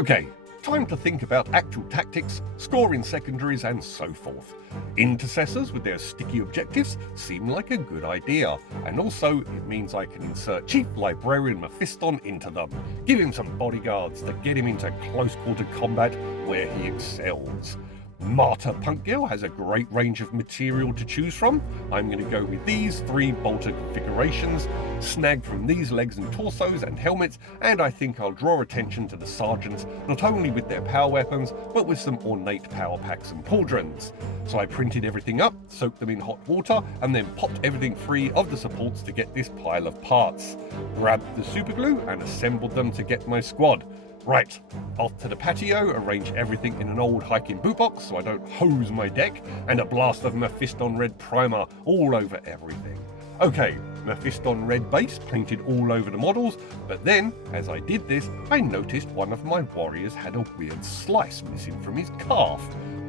Okay, time to think about actual tactics, scoring secondaries and so forth. Intercessors with their sticky objectives seem like a good idea, and also it means I can insert Chief Librarian Mephiston into them, give him some bodyguards to get him into close-quarter combat where he excels. Marta Punkgirl has a great range of material to choose from. I'm going to go with these 3 bolter configurations, snagged from these legs and torsos and helmets, and I think I'll draw attention to the sergeants not only with their power weapons, but with some ornate power packs and pauldrons. So I printed everything up, soaked them in hot water, and then popped everything free of the supports to get this pile of parts. Grabbed the superglue and assembled them to get my squad. Right, off to the patio, arrange everything in an old hiking boot box so I don't hose my deck, and a blast of Mephiston red primer all over everything. Okay, Mephiston red base painted all over the models, but then, as I did this, I noticed one of my warriors had a weird slice missing from his calf.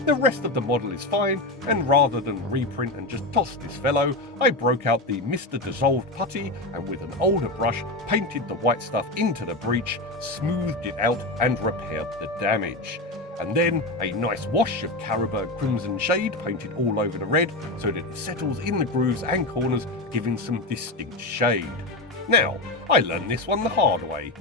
The rest of the model is fine, and rather than reprint and just toss this fellow, I broke out the Mr. Dissolved putty and with an older brush painted the white stuff into the breach, smoothed it out and repaired the damage. And then a nice wash of Caribou Crimson Shade painted all over the red so that it settles in the grooves and corners, giving some distinct shade. Now, I learned this one the hard way.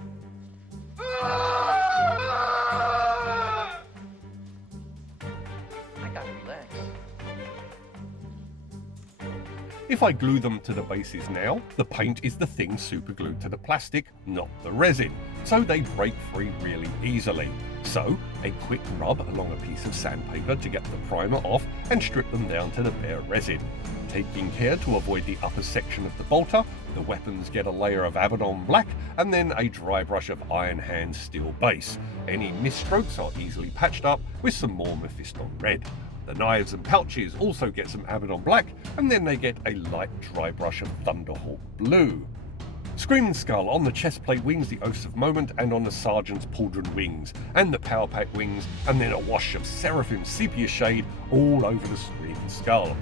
If I glue them to the bases now, the paint is the thing superglued to the plastic, not the resin, so they break free really easily. So, a quick rub along a piece of sandpaper to get the primer off and strip them down to the bare resin. Taking care to avoid the upper section of the bolter, the weapons get a layer of Abaddon black and then a dry brush of Iron Hand steel base. Any misstrokes are easily patched up with some more Mephiston red. The knives and pouches also get some Abaddon black, and then they get a light dry brush of Thunderhawk blue. Screaming Skull on the chest plate wings, the Oaths of Moment, and on the Sergeant's pauldron wings, and the Power Pack wings, and then a wash of Seraphim sepia shade all over the Screaming Skull.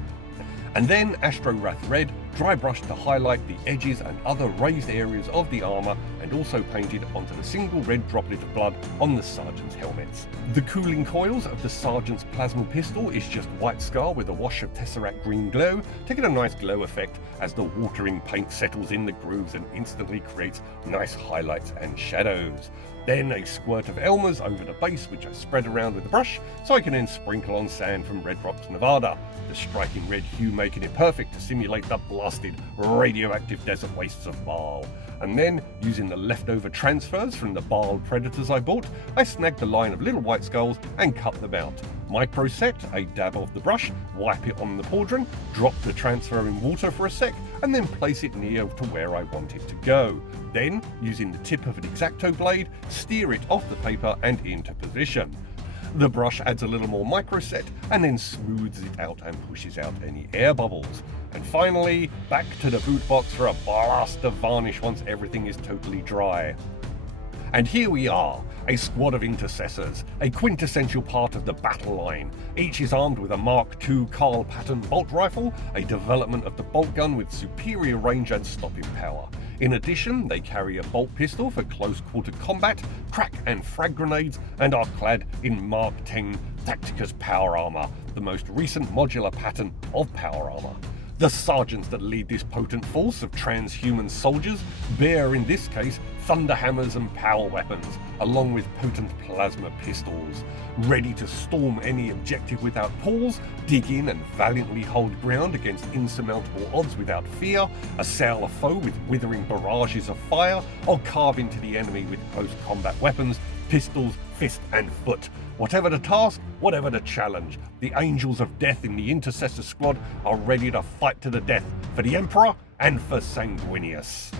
And then Astro Wrath Red, dry brushed to highlight the edges and other raised areas of the armour, and also painted onto the single red droplet of blood on the Sergeant's helmets. The cooling coils of the Sergeant's plasma pistol is just white scar with a wash of Tesseract green glow to get a nice glow effect as the watering paint settles in the grooves and instantly creates nice highlights and shadows. Then a squirt of Elmer's over the base, which I spread around with a brush so I can then sprinkle on sand from Red Rocks, Nevada, the striking red hue making it perfect to simulate the blasted radioactive desert wastes of Baal. And then, using the leftover transfers from the Baal Predators I bought, I snagged a line of little white skulls and cut them out. Microset a dab of the brush, wipe it on the pauldron, drop the transfer in water for a sec, and then place it near to where I want it to go. Then, using the tip of an X-Acto blade, steer it off the paper and into position. The brush adds a little more microset and then smooths it out and pushes out any air bubbles. And finally, back to the boot box for a blast of varnish once everything is totally dry. And here we are, a squad of intercessors, a quintessential part of the battle line. Each is armed with a Mark II Carl Patton bolt rifle, a development of the bolt gun with superior range and stopping power. In addition, they carry a bolt pistol for close-quarter combat, crack and frag grenades, and are clad in Mark X Tacticus power armor, the most recent modular pattern of power armor. The sergeants that lead this potent force of transhuman soldiers bear, in this case, thunder hammers and power weapons, along with potent plasma pistols. Ready to storm any objective without pause, dig in and valiantly hold ground against insurmountable odds without fear, assail a foe with withering barrages of fire, or carve into the enemy with close combat weapons, pistols, fist and foot. Whatever the task, whatever the challenge, the Angels of Death in the Intercessor squad are ready to fight to the death for the Emperor and for Sanguinius.